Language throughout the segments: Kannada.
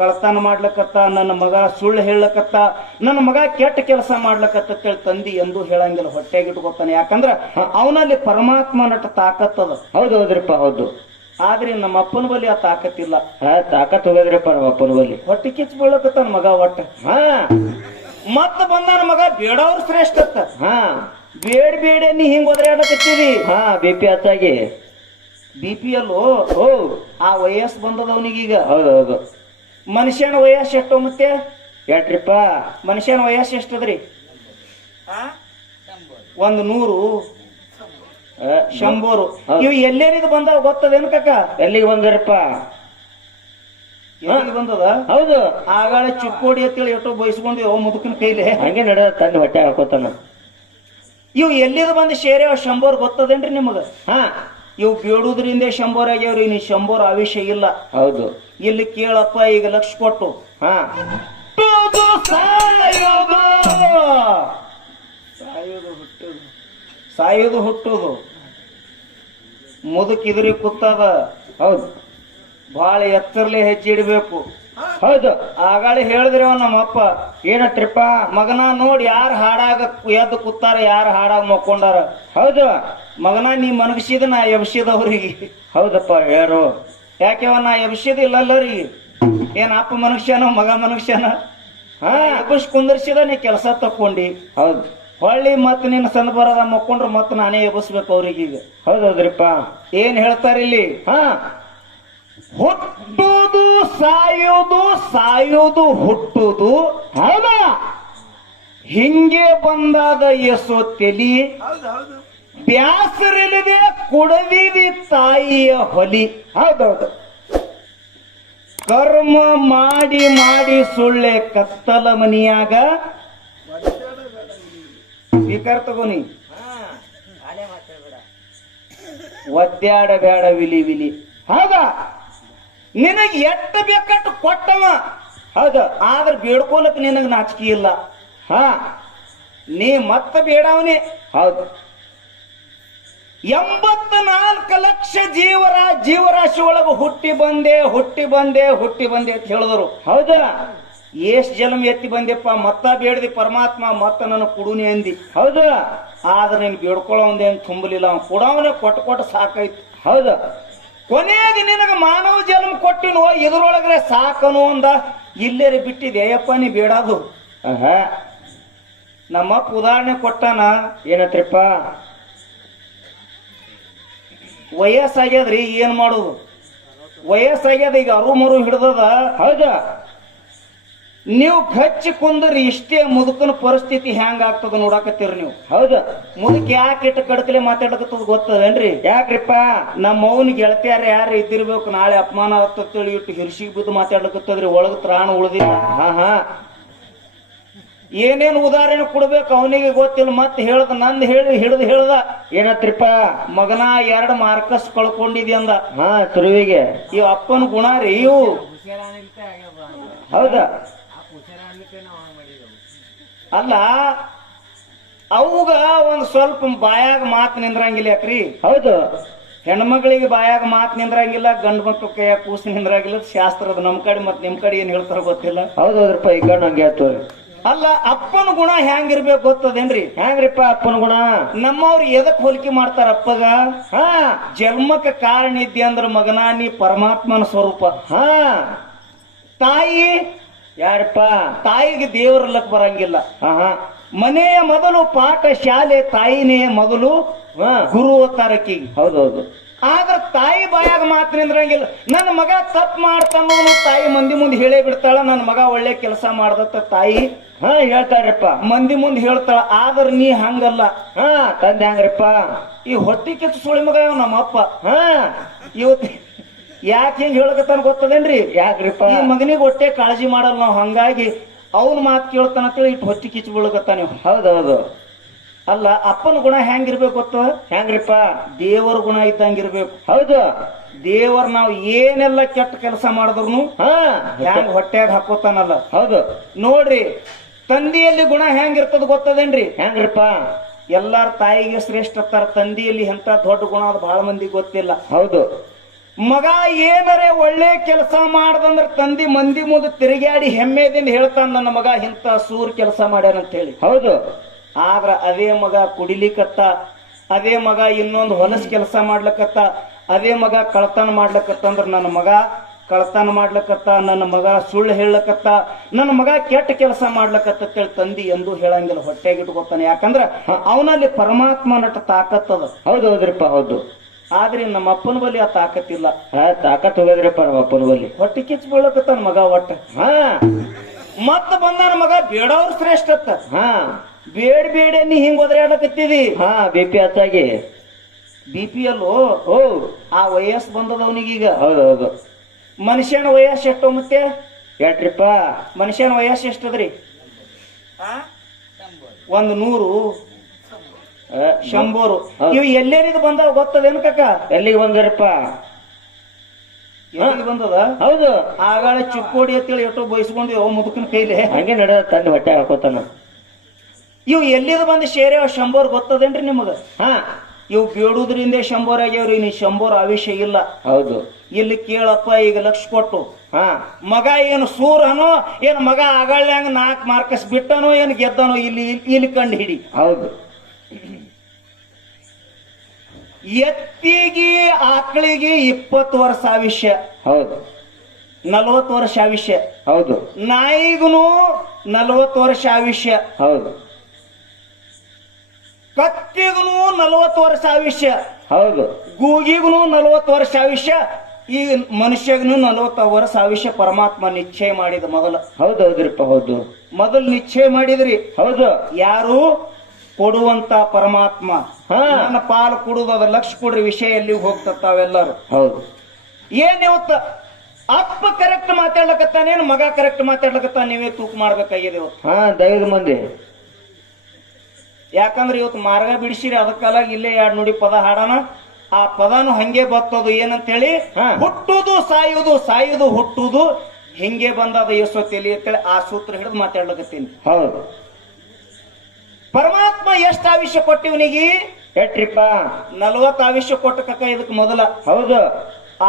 ಕಳತನ ಮಾಡ್ಲಕತ್ತ, ನನ್ನ ಮಗ ಸುಳ್ಳು ಹೇಳಕತ್ತ, ನನ್ನ ಮಗ ಕೆಟ್ಟ ಕೆಲಸ ಮಾಡ್ಲಕತ್ತ ತಂದಿ ಎಂದು ಹೇಳಂಗಿಲ್ಲ, ಹೊಟ್ಟೆಗಿಟ್ಕೊತಾನೆ. ಯಾಕಂದ್ರ ಅವನಲ್ಲಿ ಪರಮಾತ್ಮ ನಟ ತಾಕತ್ತದ. ಹೌದೌದ್ರಿಪ್ಪ, ಹೌದು. ಆದ್ರೆ ನಮ್ಮ ಅಪ್ಪನ ಬಳಿ ಆ ತಾಕತ್ತಿಲ್ಲ. ತಾಕತ್ ಹೋಗದ್ರಿಪ್ಪ ನಮ್ಮ ಅಪ್ಪನ ಬಳಿ. ಹೊಟ್ಟೆ ಕಿಚ್ಚ ಬೀಳಕತ್ತಾನ ಮಗ ಒಟ್ಟ. ಮತ್ತ ಬಂದಾನ ಮಗ ಬೇಡವ್ರ ಶ್ರೇಷ್ಠ. ಬೇಡ ನೀ ಹಿಂಗ್ ಒದರಾಡಕತ್ತೀವಿ. BP ಹಚ್ಚಾಗಿ BP ಅಲ್ಲೋ. ಆ ವಯಸ್ಸು ಬಂದದ ಅವನಿಗೀಗ. ಹೌದೌದು. ಮನುಷ್ಯನ ವಯಸ್ಸು ಎಷ್ಟೋ ಮತ್ತೆ ಎಷ್ಟ್ರಿಪ್ಪ? ಮನುಷ್ಯನ ವಯಸ್ಸು ಎಷ್ಟದ್ರಿ? 100, 100. ಇವು ಎಲ್ಲೇನಿದ್ ಬಂದಾವ ಗೊತ್ತದೇನು ಕಾಕ? ಎಲ್ಲಿಗೆ ಬಂದ್ರಪ್ಪ? ಎಲ್ಲಿಗೆ ಬಂದದ? ಹೌದು. ಆಗಾಳೆ ಚುಕ್ಕೋಡಿ ಅಂತೇಳಿ ಎಷ್ಟೋ ಬಯಸ್ಕೊಂಡು ಮುದುಕನ ಕೈಲಿ ಹಂಗೆ ನಡೆದ ತಂದು ಹೊಟ್ಟೆ ಹಾಕೋತಾನ. ಇವು ಎಲ್ಲಿದ ಬಂದು ಶೇರೆ 100 ಗೊತ್ತದೇನ್ರಿ ನಿಮಗ? ಇವು ಬೇಡುದ್ರಿಂದ 100 ಆಗ್ಯಾವ್ರಿ. ನೀ 100 ಆವಿಷ್ಯ ಇಲ್ಲ. ಹೌದು. ಇಲ್ಲಿ ಕೇಳಪ್ಪ, ಈಗ ಲಕ್ಷ ಕೊಟ್ಟು ಸಾಯೋದು ಹುಟ್ಟುದು ಮುದುಕಿದ್ರಿ ಕುತ್ತದ. ಹೌದು. ಬಹಳ ಎತ್ತರಲೆ ಹೆಜ್ಜೆ ಇಡಬೇಕು. ಹೌದು. ಆಗಾಳಿ ಹೇಳಿದ್ರಿ ನಮ್ಮಪ್ಪ, ಏನತ್ರಿಪ್ಪ? ಮಗನ ನೋಡಿ ಯಾರು ಹಾಡಾಗ ಎದ್ದು ಕೂತಾರ, ಯಾರು ಹಾಡಾಗ ಮಕ್ಕೊಂಡಾರ. ಹೌದು. ಮಗನ ನೀ ಮನಗಿಸಿದ ನಾ ಎಬ್ಸಿದವ್ರಿಗೆ. ಹೌದಪ್ಪ, ಯಾರು? ಯಾಕೆವ ನಾ ಎಬ್ಸಿದ ಇಲ್ಲಲ್ಲರಿಗೆ. ಏನ್ ಅಪ್ಪ ಮನುಷ್ಯನ ಮಗ ಮನುಷ್ಯನ? ಎಬ್ಬಿಸ್ ಕುಂದರ್ಸಿದ ನೀ ಕೆಲಸ ತಕ್ಕೊಂಡಿ. ಹೌದು. ಹೊಳ್ಳಿ ಮತ್ ನಿನ್ನ ಸಂದ ಬರದ ಮಕ್ಕೊಂಡ್ರ ಮತ್ ನಾನೇ ಎಬ್ಬಿಸ್ಬೇಕು ಅವ್ರಿಗೀಗ. ಹೌದೌದ್ರಿಪ್ಪ. ಏನ್ ಹೇಳ್ತಾರ ಇಲ್ಲಿ? ಹುಟ್ಟುದು ಸಾಯೋದು, ಸಾಯೋದು ಹುಟ್ಟುದು. ಹೌದಾ? ಹಿಂಗೆ ಬಂದಾದ ಎಸೋ ತೆಲಿ, ಬ್ಯಾಸರಿಲ್ಲದೆ ಕುಡದಿದಿ ತಾಯಿಯ ಹೊಲಿ. ಹೌದೌದು. ಕರ್ಮ ಮಾಡಿ ಮಾಡಿ ಸುಳ್ಳೆ ಕತ್ತಲ ಮನಿಯಾಗ ಸ್ವೀಕಾರ ತಗೋನಿ. ಒದ್ದಾಡ ಬೇಡ ವಿಲಿ ವಿಲಿ. ಹೌದಾ? ನಿನಗೆ ಎಟ್ಟು ಬೇಕಟ್ಟು ಕೊಟ್ಟವ. ಹೌದು. ಆದ್ರೆ ಬೇಡ್ಕೋಲಕ್ ನಿನಗ ನಾಚಿಕೆ ಇಲ್ಲ. ನೀ ಮತ್ತ ಬೇಡವನೇ. ಹೌದು. 84 ಲಕ್ಷ ಜೀವರಾಶಿ ಒಳಗ ಹುಟ್ಟಿ ಬಂದೆ ಅಂತ ಹೇಳಿದ್ರು. ಹೌದಾ? ಎಷ್ಟ್ ಜನ್ಮ ಎತ್ತಿ ಬಂದೆಪ್ಪ, ಮತ್ತ ಬೇಡದಿ ಪರಮಾತ್ಮ, ಮತ್ತ ನನ್ನ ಕುಡುನಿ ಅಂದಿ. ಹೌದಾ? ಆದ್ರೆ ನೀನ್ ಬೇಡ್ಕೊಳ್ಳೋ ಒಂದೇನು ತುಂಬಲಿಲ್ಲ. ಅವ್ನು ಕೊಡವನೇ ಕೊಟ್ಟು ಸಾಕಾಯ್ತು. ಹೌದಾ? ಕೊನೆಗೆ ನಿನಗ ಮಾನವ ಜನ್ಮ ಕೊಟ್ಟಿನೋ, ಇದ್ರೊಳಗ್ರೆ ಸಾಕನು ಅಂದ. ಇಲ್ಲೇರಿ ಬಿಟ್ಟಿದೆ ಅಯ್ಯಪ್ಪ ನೀ ಬೇಡದು. ನಮ್ಮಪ್ಪ ಉದಾಹರಣೆ ಕೊಟ್ಟಾನ. ಏನತ್ರಿಪ್ಪ? ವಯಸ್ಸಾಗ್ಯದ್ರಿ, ಏನ್ ಮಾಡುದು? ವಯಸ್ಸಾಗ್ಯದ, ಈಗ ಅರು ಹಿಡ್ದದ. ಹೌದಾ? ನೀವು ಹಚ್ಚಿ ಕುಂದ್ರಿ ಇಷ್ಟೇ ಮುದುಕನ ಪರಿಸ್ಥಿತಿ ಹೆಂಗ ಆಗ್ತದ ನೋಡಾಕತ್ತೀರಿ ನೀವು. ಹೌದಾ? ಮುದುಕ ಯಾಕೆ ಇಟ್ಟು ಕಡಕಲೆ ಮಾತಾಡಕತ್ತದ ಗೊತ್ತದೇನ್ರಿ? ಯಾಕ್ರಿಪ್ಪ? ನಮ್ಮ ಮೌನ ಗೆಳತಿಯಾರ ಯಾರು ಇದ್ದಿರ್ಬೇಕು, ನಾಳೆ ಅಪಮಾನ ಆಗ್ತೇಳಿ ಇಟ್ಟು ಹಿರ್ಸಿಗೆ ಬಿದ್ದು ಮಾತಾಡ್ಲಕತ್ತದ್ರಿ. ಒಳಗ ತ್ರಾಣ ಉಳಿದಿಲ್ಲ. ಏನೇನು ಉದಾಹರಣೆ ಕೊಡ್ಬೇಕು ಅವನಿಗೆ ಗೊತ್ತಿಲ್ಲ. ಮತ್ತೆ ಹೇಳ್ದ, ನಂದು ಹಿಡಿದು ಹೇಳ್ದ. ಏನತ್ರಿಪ್ಪ? ಮಗನ 2 ಮಾರ್ಕಸ್ ಕಳ್ಕೊಂಡಿದ್ಯ ಅಂದ. ಸುರುವಿಗೆ. ಇವ್ ಅಪ್ಪನ ಗುಣ ರೀ ಇವು. ಹೌದಾ? ಅಲ್ಲ, ಅವುಗ ಒಂದ್ ಸ್ವಲ್ಪ ಬಾಯಾಗ ಮಾತು ನಿಂದ್ರಂಗಿಲ್ಲ. ಯಾಕ್ರಿ? ಹೌದು. ಹೆಣ್ಮಕ್ಳಿಗೆ ಬಾಯಾಗ ಮಾತು ನಿಂದ್ರಂಗಿಲ್ಲ, ಗಂಡು ಮಕ್ಳ ಕೈಯಾಗ ಕೂಸು ನಿಂದ್ರಂಗಿಲ್ಲ. ಶಾಸ್ತ್ರದ ನಮ್ ಕಡೆ ಮತ್ ನಿಮ್ ಕಡೆ ಏನ್ ಹೇಳ್ತಾರ ಗೊತ್ತಿಲ್ಲ. ಹೌದೌದ್ರಪ್ಪ, ಈಗ ನಂಗೆ ಹೇಳ್ತವ್ರಿ. ಅಲ್ಲ, ಅಪ್ಪನ ಗುಣ ಹೆಂಗಿರ್ಬೇಕು ಗೊತ್ತದೇನ್ರಿ? ಹೆಂಗ್ರಿಪ್ಪ ಅಪ್ಪನ ಗುಣ? ನಮ್ಮವ್ರು ಎದಕ್ ಹೋಲಿಕೆ ಮಾಡ್ತಾರ ಅಪ್ಪಗ? ಜನ್ಮಕ್ಕೆ ಕಾರಣ ಇದ್ದಿ ಅಂದ್ರ ಮಗನ ನೀ ಪರಮಾತ್ಮನ ಸ್ವರೂಪ. ತಾಯಿ ಯಾರಪ್ಪ? ತಾಯಿಗೆ ದೇವರಲ್ಲಕ್ ಬರಂಗಿಲ್ಲ. ಮನೆಯ ಮೊದಲು ಪಾಠ ಶಾಲೆ, ತಾಯಿನೇ ಮೊದಲು ಗುರು ತಾರಕಿಗೆ. ಹೌದೌದು. ಆದ್ರ ತಾಯಿ ಬಾಯಾಗ ಮಾತ್ರ ನಿಂದ್ರಂಗಿಲ್ಲ. ನನ್ನ ಮಗ ತಪ್ಪು ಮಾಡ್ತಾನೋ ತಾಯಿ ಮಂದಿ ಮುಂದೆ ಹೇಳೇ ಬಿಡ್ತಾಳ. ನನ್ನ ಮಗ ಒಳ್ಳೆ ಕೆಲಸ ಮಾಡ್ದತ್ತ ತಾಯಿ ಹೇಳ್ತಾರಪ್ಪ, ಮಂದಿ ಮುಂದೆ ಹೇಳ್ತಾಳ. ಆದ್ರ ನೀ ಹಂಗಲ್ಲ. ತಂದೆ ಹಂಗ್ರಿಪ್ಪ? ಈ ಹೊಟ್ಟಿ ಕಿತ್ತು ಸುಳಿ ಮಗ ನಮ್ಮಪ್ಪ ಇವತ್ತು ಯಾಕೆ ಹಿಂಗ್ ಹೇಳಕತ್ತಾನ ಗೊತ್ತದೇನ್ರಿ? ಯಾಕ್ರಿಪ್ಪ? ಈ ಮಗನಿಗೆ ಹೊಟ್ಟೆ ಕಾಳಜಿ ಮಾಡಲ್ಲ ನಾವು, ಹಂಗಾಗಿ ಅವನ್ ಮಾತು ಕೇಳ್ತಾನ ಅಂತೇಳಿ ಇಟ್ಟು ಹೊಟ್ಟಿ ಕಿಚ್ಚು ಬೀಳಕತ್ತಾನ. ಹೌದೌದು. ಅಲ್ಲ, ಅಪ್ಪನ ಗುಣ ಹೆಂಗಿರ್ಬೇಕು ಗೊತ್ತ? ಹೆಂಗ್ರಿಪ್ಪ? ದೇವರ ಗುಣ ಇದ್ದಂಗಿರ್ಬೇಕು. ಹೌದು. ದೇವರ್ ನಾವ್ ಏನೆಲ್ಲ ಕೆಟ್ಟ ಕೆಲಸ ಮಾಡಿದ್ರು ಹೆಂಗ್ ಹೊಟ್ಟ್ಯಾಗ ಹಾಕೋತಾನಲ್ಲ. ಹೌದು. ನೋಡ್ರಿ, ತಂದೆಯಲ್ಲಿ ಗುಣ ಹೆಂಗಿರ್ತದ ಗೊತ್ತದೇನ್ರಿ? ಹೆಂಗ್ರಿಪ್ಪ? ಎಲ್ಲಾರ ತಾಯಿಗೆ ಶ್ರೇಷ್ಠ ಅತ್ತಾರ. ತಂದೆಯಲ್ಲಿ ಎಂತ ದೊಡ್ಡ ಗುಣ ಅದು ಬಹಳ ಮಂದಿ ಗೊತ್ತಿಲ್ಲ. ಹೌದು. ಮಗ ಏನರೆ ಒಳ್ಳೆ ಕೆಲಸ ಮಾಡ್ದಂದ್ರ ತಂದಿ ಮಂದಿ ಮುಂದೆ ತಿರುಗಾಡಿ ಹೆಮ್ಮೆದಿಂದ ಹೇಳ್ತಾನ ನನ್ನ ಮಗ ಇಂಥ ಸೂರ್ ಕೆಲಸ ಮಾಡ್ಯಾನಂತ ಹೇಳಿ. ಹೌದು. ಆದ್ರ ಅದೇ ಮಗ ಕುಡಿಲಿಕತ್ತ, ಅದೇ ಮಗ ಇನ್ನೊಂದು ಹೊಲಸ್ ಕೆಲಸ ಮಾಡ್ಲಕತ್ತ, ಅದೇ ಮಗ ಕಳ್ತನ ಮಾಡ್ಲಕತ್ತ ಅಂದ್ರ ನನ್ನ ಮಗ ಕಳ್ತನ ಮಾಡ್ಲಕತ್ತ, ನನ್ನ ಮಗ ಸುಳ್ಳು ಹೇಳಕತ್ತ, ನನ್ನ ಮಗ ಕೆಟ್ಟ ಕೆಲಸ ಮಾಡ್ಲಕತ್ತ ಅಂತೇಳಿ ತಂದಿ ಎಂದು ಹೇಳಂಗಿಲ್ಲ, ಹೊಟ್ಟೆಗಿಟ್ಕೊತಾನೆ. ಯಾಕಂದ್ರ ಅವನಲ್ಲಿ ಪರಮಾತ್ಮ ನಟ ತಾಕತ್ತದ. ಹೌದು ಹೌದ್ರಿಪ್ಪ ಹೌದು. ಆದ್ರೆ ನಮ್ಮ ಅಪ್ಪನ ಬಳಿ ಆ ತಾಕತ್ತಿಲ್ಲ. ತಾಕತ್ ಹೋಗದ್ರಿಪ್ಪ ನಮ್ಮ ಅಪ್ಪನ ಬಲ್ಲಿ. ಹೊಟ್ಟೆ ಕಿಚ್ಚ ಬೀಳಕತ್ತಾನ ಮಗ ಒಟ್ಟ. ಹಾ ಮತ್ತ ಬಂದಾನ ಮಗ ಬೇಡವ್ರ ಶ್ರೇಷ್ಠತ್ತ. ಹಾ ಬೇಡ ನೀ ಹಿಂಗ್ ಒದರಾಡಕತ್ತಿದಿ. ಹಾ BP ಹಚ್ಚಾಗಿ BPL ಓ ಆ ವಯಸ್ಸು ಬಂದದ ಅವನಿಗೀಗ. ಹೌದು ಹೌದು. ಮನುಷ್ಯನ ವಯಸ್ಸು ಎಷ್ಟೋ ಮತ್ತೆ ಎಷ್ಟ್ರಿಪ್ಪ? ಮನುಷ್ಯನ ವಯಸ್ಸು ಎಷ್ಟದ್ರಿ? 100, 100. ಇವು ಎಲ್ಲೇನಿದ್ ಬಂದಾವ ಗೊತ್ತದೇನು ಕಾಕ? ಎಲ್ಲಿಗೆ ಬಂದ್ರಪ್ಪ? ಎಲ್ಲಿಗೆ ಬಂದದ? ಹೌದು. ಆಗಾಳೆ ಚುಕ್ಕೋಡಿ ಅಂತೇಳಿ ಎಷ್ಟೋ ಬಯಸ್ಕೊಂಡು ಮುದುಕನ ಕೈಲಿ ಹಂಗೆ ನಡ ತಂದು ಹೊಟ್ಟೆ ಹಾಕೋತಾನ. ಇವು ಎಲ್ಲಿದ್ ಬಂದು ಶೇರೆ 100 ಗೊತ್ತದೇನ್ರಿ ನಿಮಗ? ಹಾ ಇವು ಬೇಡುದ್ರಿಂದ 100 ಆಗ್ಯಾವ್ರಿ. ನೀ 100 ಆವಿಷ್ಯ ಇಲ್ಲ. ಹೌದು. ಇಲ್ಲಿ ಕೇಳಪ್ಪ, ಈಗ ಲಕ್ಷ ಕೊಟ್ಟು ಹಾ ಮಗ ಏನು ಸೂರನೋ ಏನು ಮಗ ಆಗಳಂಗ 4 ಮಾರ್ಕಸ್ ಬಿಟ್ಟನೋ ಏನು ಗೆದ್ದನೋ ಇಲ್ಲಿ ಕಂಡು ಹಿಡಿ. ಹೌದು. ಎತ್ತಿಗೆ ಆಕಳಿಗೆ 20 ವರ್ಷ ಆವಿಷ್ಯ, ಹೌದು. 40 ವರ್ಷ ಆವಿಷ್ಯ. ಹೌದು. ನಾಯಿಗೂ 40 ವರ್ಷ ಆವಿಷ್ಯ. ಹೌದು. ಕತ್ತಿಗೂ 40 ವರ್ಷ ಆವಿಷ್ಯ. ಹೌದು. ಗೂಗಿಗೂ 40 ವರ್ಷ ಆವಿಷ್ಯ. ಈ ಮನುಷ್ಯಗೂ 40 ವರ್ಷ ಆವಿಷ್ಯ ಪರಮಾತ್ಮ ನಿಶ್ಚಯ ಮಾಡಿದ ಮೊದಲ. ಹೌದು ಹೌದ್ರಿಪ್ಪ ಹೌದು. ಮೊದಲು ನಿಶ್ಚಯ ಮಾಡಿದ್ರಿ. ಹೌದು. ಯಾರು? ಕೊಡುವಂತ ಪರಮಾತ್ಮ. ಹಾ ನನ್ನ ಪಾಲು ಕೊಡುದು, ಅದ ಲಕ್ಷ ಕೊಡ್ರಿ, ವಿಷಯ ಎಲ್ಲಿ ಹೋಗ್ತಾವೆಲ್ಲರೂ. ಹೌದು. ಏನ್ ಇವತ್ತ ಅಪ್ಪ ಕರೆಕ್ಟ್ ಮಾತಾಡ್ಲಕತ್ತಾನೇನು ಮಗ ಕರೆಕ್ಟ್ ಮಾತಾಡ್ಲಕತ್ತ? ನೀವೇ ತೂಕ ಮಾಡ್ಬೇಕಾಗಿದೆ ಇವತ್ತು. ಹಾ ದೈವದ ಮಂದಿ. ಯಾಕಂದ್ರೆ ಇವತ್ತು ಮಾರ್ಗ ಬಿಡಿಸಿರಿ, ಅದಕ್ಕಾಲಾಗ ಇಲ್ಲೇ 2 ನುಡಿ ಪದ ಹಾಡೋಣ. ಆ ಪದನು ಹಂಗೆ ಬರ್ತದು. ಏನಂತ ಹೇಳಿ, ಹುಟ್ಟುದು ಸಾಯುವುದು, ಸಾಯುವುದು ಹುಟ್ಟುದು, ಹಿಂಗೆ ಬಂದದ ಯಶೋತಿಯಲ್ಲಿ ಅಂತೇಳಿ ಆ ಸೂತ್ರ ಹಿಡಿದು ಮಾತಾಡ್ಲಕತ್ತೀನಿ. ಹೌದು. ಪರಮಾತ್ಮ ಎಷ್ಟು ಆವಿಷ್ಯ ಕೊಟ್ಟಿವನಿಗೆ? ಎಷ್ಟ್ರಿಪ್ಪ? 40 ಆವಿಷ್ಯ ಕೊಟ್ಟ ಕಕ್ಕ ಇದಕ್ ಮೊದಲ. ಹೌದು.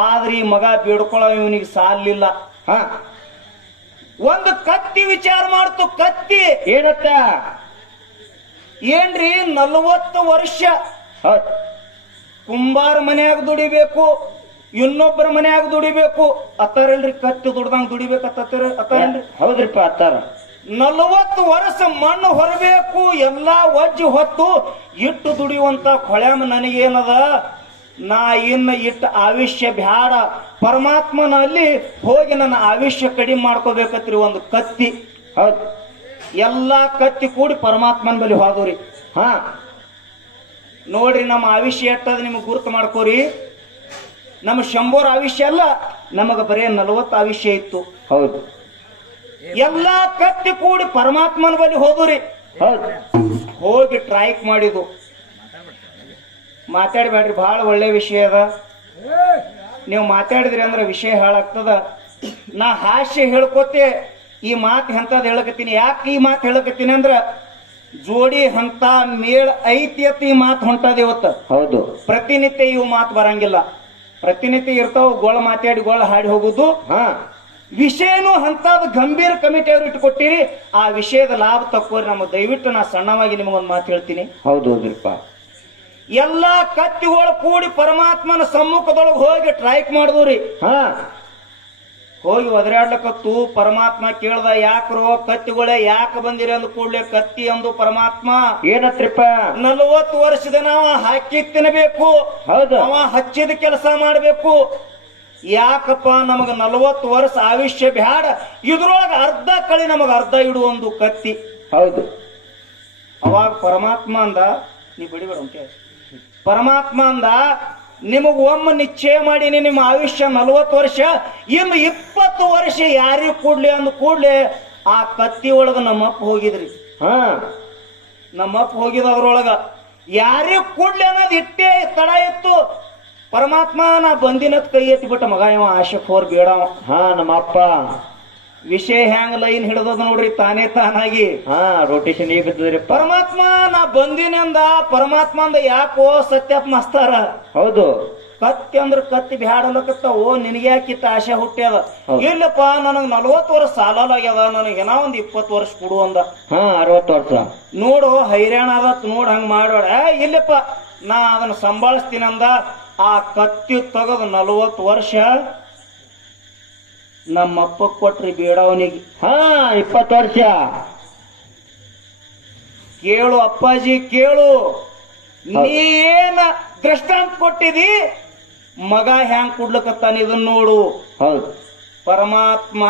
ಆದ್ರೆ ಈ ಮಗ ಬೇಡ್ಕೊಳ್ಳೋ ಇವನಿಗೆ ಸಾಲಿಲ್ಲ. ಹಾ ಒಂದು ಕತ್ತಿ ವಿಚಾರ ಮಾಡ್ತು. ಕತ್ತಿ ಏನತ್ತ? ಏನ್ರಿ 40 ವರ್ಷ ಹೌದು. ಕುಂಬಾರ ಮನ್ಯಾಗ ದುಡಿಬೇಕು, ಇನ್ನೊಬ್ಬರ ಮನ್ಯಾಗ ದುಡಿಬೇಕು ಅತ್ತಾರಲ್ರಿ. ಕತ್ತಿ ದುಡ್ದಂಗ ದುಡಿಬೇಕತ್ತಾರಲ್ರಿ. ಹೌದ್ರಿಪ್ಪ ಅತ್ತಾರ. 40 ವರ್ಷ ಮಣ್ಣು ಹೊರಬೇಕು, ಎಲ್ಲಾ ವಜ್ಜಿ ಹೊತ್ತು ಇಟ್ಟು ದುಡಿಯುವಂತ ಕೊಳ್ಯಾಮ ನನಗೇನದ? ನಾ ಇನ್ನು ಇಟ್ಟು ಆವಿಷ್ಯ ಬ್ಯಾಡ, ಪರಮಾತ್ಮನಲ್ಲಿ ಹೋಗಿ ನನ್ನ ಆವಿಷ್ಯ ಕಡಿಮೆ ಮಾಡ್ಕೋಬೇಕತ್ರಿ. ಒಂದು ಕತ್ತಿ. ಹೌದು. ಎಲ್ಲಾ ಕತ್ತಿ ಕೂಡಿ ಪರಮಾತ್ಮನ ಬಳಿ ಹೋದವ್ರಿ. ಹಾ ನೋಡ್ರಿ, ನಮ್ಮ ಆವಿಷ್ಯ ಎಟ್ಟದ ನಿಮ್ಗೆ ಗುರುತು ಮಾಡ್ಕೋರಿ. ನಮ್ಮ 100 ಆವಿಷ್ಯ ಅಲ್ಲ, ನಮಗ ಬರೀ 40 ಆವಿಷ್ಯ ಇತ್ತು. ಹೌದು. ಎಲ್ಲಾ ಕತ್ತಿ ಕೂಡಿ ಪರಮಾತ್ಮನ ಬಳಿ ಹೋದ್ರಿ. ಹೌದು. ಹೋಗಿ ಟ್ರೈಕ್ ಮಾಡಿದ್ದು. ಮಾತಾಡ್ಬೇಡ್ರಿ, ಬಹಳ ಒಳ್ಳೆ ವಿಷಯ ಅದ. ನೀವು ಮಾತಾಡಿದ್ರಿ ಅಂದ್ರೆ ವಿಷಯ ಹಾಳಾಗ್ತದ. ನಾ ಹಾಸ್ಯ ಹೇಳ್ಕೋತೆ ಈ ಮಾತು ಎಂತದ್ ಹೇಳಕತ್ತೀನಿ. ಯಾಕೆ ಈ ಮಾತು ಹೇಳಕತ್ತೀನಿ ಅಂದ್ರ ಜೋಡಿ ಅಂತ ಮೇಳ ಐತಿ ಅಂತ ಈ ಮಾತು ಹೊಂಟದ ಇವತ್ತು. ಹೌದು. ಪ್ರತಿನಿತ್ಯ ಇವು ಮಾತು ಬರಂಗಿಲ್ಲ. ಪ್ರತಿನಿತ್ಯ ಇರ್ತಾವ, ಗೋಳ ಮಾತಾಡಿ ಗೋಳ ಹಾಡಿ ಹೋಗುದು. ಹಾ ವಿಷಯನು ಅಂತದ್ ಗಂಭೀರ ಕಮಿಟಿ ಅವ್ರು ಇಟ್ಕೊಟ್ಟಿರಿ. ಆ ವಿಷಯದ ಲಾಭ ತಕ್ಕೋರಿ. ನಮ್ಮ ದಯವಿಟ್ಟು ನಾ ಸಣ್ಣವಾಗಿ ನಿಮಗೊಂದು ಮಾತು ಹೇಳ್ತೀನಿ. ಹೌದು ಹೌದ್ರಿಪ್ಪ. ಎಲ್ಲಾ ಕತ್ತಿಗಳು ಕೂಡಿ ಪರಮಾತ್ಮನ ಸಮ್ಮುಖದೊಳಗೆ ಹೋಗಿ ಟ್ರೈಕ್ ಮಾಡಿದ್ರಿ. ಹಾ ಹೋಗಿ ಒದರಾಡ್ಲಕತ್ತು. ಪರಮಾತ್ಮ ಕೇಳ್ದ, ಯಾಕ್ರೋ ಕತ್ತಿಗಳೇ ಯಾಕೆ ಬಂದಿರಿ ಅಂದ ಕೂಡ್ಲೆ ಕತ್ತಿ ಅಂದು ಪರಮಾತ್ಮ. ಏನತ್ರಿಪ್ಪ? 40 ವರ್ಷದ ನಾವ ಹಾಕಿ ತಿನ್ನಬೇಕು, ಹೌದು. ಅವ ಹಚ್ಚಿದ ಕೆಲಸ ಮಾಡ್ಬೇಕು. ಯಾಕಪ್ಪ? ನಮಗ 40 ವರ್ಷ ಆವಿಷ್ಯ ಬ್ಯಾಡ, ಇದ್ರೊಳಗ ಅರ್ಧ ಕಳಿ ನಮಗ ಅರ್ಧ ಇಡು ಒಂದು ಕತ್ತಿ. ಹೌದು. ಅವಾಗ ಪರಮಾತ್ಮ ಅಂದ, ನೀ ಬಿಡಿಬೇಡ ಅಂತ. ಪರಮಾತ್ಮ ಅಂದ, ನಿಮಗ ಒಮ್ಮೆ ನಿಶ್ಚಯ ಮಾಡೀನಿ, ನಿಮ್ಮ ಆಯುಷ್ಯ 40 ವರ್ಷ, ಇನ್ನು 20 ವರ್ಷ ಯಾರಿಗೂ ಕೂಡ್ಲಿ ಅಂದ ಕೂಡ್ಲೆ ಆ ಕತ್ತಿ ಒಳಗ ನಮ್ಮಪ್ಪ ಹೋಗಿದ್ರಿ. ಹಾ ನಮ್ಮಪ್ಪ ಹೋಗಿದ ಅದ್ರೊಳಗ ಯಾರಿಗೂ ಕೂಡ್ಲಿ ಅನ್ನೋದು ಇಟ್ಟೇ ತಡ ಇತ್ತು. ಪರಮಾತ್ಮ ನಾ ಬಂದಿನತ್ ಕೈ ಎತ್ತಿ ಬಿಟ್ಟ. ಮಗ ಇವ ಆಶೆ ಫೋರ್ ಬೇಡವ. ಹಾ ನಮ್ಮ ಅಪ್ಪ ವಿಷಯ ಹ್ಯಾಂಗ ಲೈನ್ ಹಿಡ್ದದ ನೋಡ್ರಿ ತಾನೇ ತಾನಾಗಿ. ಹಾ ರೊಟೇಷನ್ ಈಗ ಬಿದ್ದದ್ರಿಪ್ಪ. ಪರಮಾತ್ಮ ನಾ ಬಂದಿನಿಂದ ಪರಮಾತ್ಮ ಅಂದ, ಯಾಕೋ ಸತ್ಯಪ್ಪ ಮಸ್ತಾರ. ಹೌದು. ಕತ್ತಿ ಅಂದ್ರ ಕತ್ತಿ ಬ್ಯಾಡಲಕತ್ತ ಓ ನಿನಗೆ ಯಾಕಿತ್ತ ಆಶೆ ಹುಟ್ಟ್ಯದ ಹೌದು. ಇಲ್ಲಪ್ಪ ನನಗ್ 40 ವರ್ಷ ಸಾಲಾಗ್ಯದ ನನಗೆ ಏನೋ ಒಂದ್ 20 ವರ್ಷ ಕೊಡು ಅಂದ 60 ವರ್ಷ. ನೋಡು ಹೈರಾಣ ಅದತ್ ನೋಡ್ ಹಂಗ ಮಾಡೋಡ ಇಲ್ಲಪ್ಪ ನಾ ಅದನ್ನ ಸಂಭಾಳಿಸ್ತೀನಂದ. ಆ ಕತ್ತಿ ತಗದ್ 40 ವರ್ಷ ನಮ್ಮಪ್ಪ ಕೊಟ್ರಿ ಬೇಡವನಿಗೆ. 20 ವರ್ಷ. ಕೇಳು ಅಪ್ಪಾಜಿ ಕೇಳು, ನೀ ಏನ ದೃಷ್ಟಾಂತ ಕೊಟ್ಟಿದಿ ಮಗ ಹ್ಯಾಂಗ್ ಕೊಡ್ಲಕತ್ತಾನ ಇದನ್ನ ನೋಡು. ಹೌದು. ಪರಮಾತ್ಮ